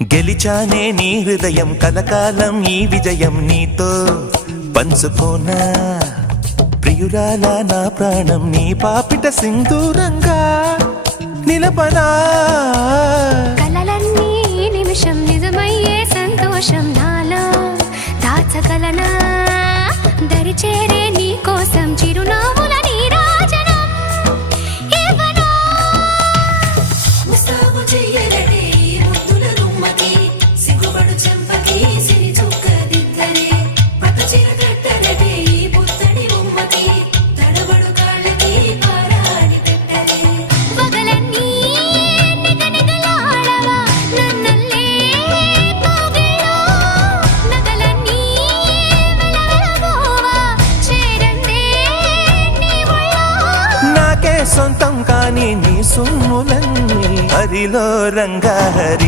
గెలిచానే నీ హృదయం కలకాలం ఈ విజయం నీతో పంచుకోనా ప్రియురాలా నా ప్రాణం నీ పాపిట సింధూరంగా నిలపనా కలలన్నీ నిమిషం నిజమయ్యే సంతోషం నాలో దాచగలనా దరిచేరే నీ కోసం చిరునవ్వుల నీరాజనం ఇవ్వనా ముస్తాబు చెయ్యలనే ఈ ముద్దుల గుమ్మకి సిగ్గుపడు చెంపకి సిరి చుక్క దిద్దలే పట్ట చీర కట్టలనే ఈ పుత్తడి బొమ్మకి తడబడు కాళ్ళకి పారాని పెట్టలే పగలన్నీ నిగనిగలాడవా నన్నల్లే కోగిలో నగలన్నీ వెలవెలబోవా చేరందే నీ ఒళ్ళో నాకే సొంతం కాని నీ సొమ్ములన్నీ హరిలో రంగా హరి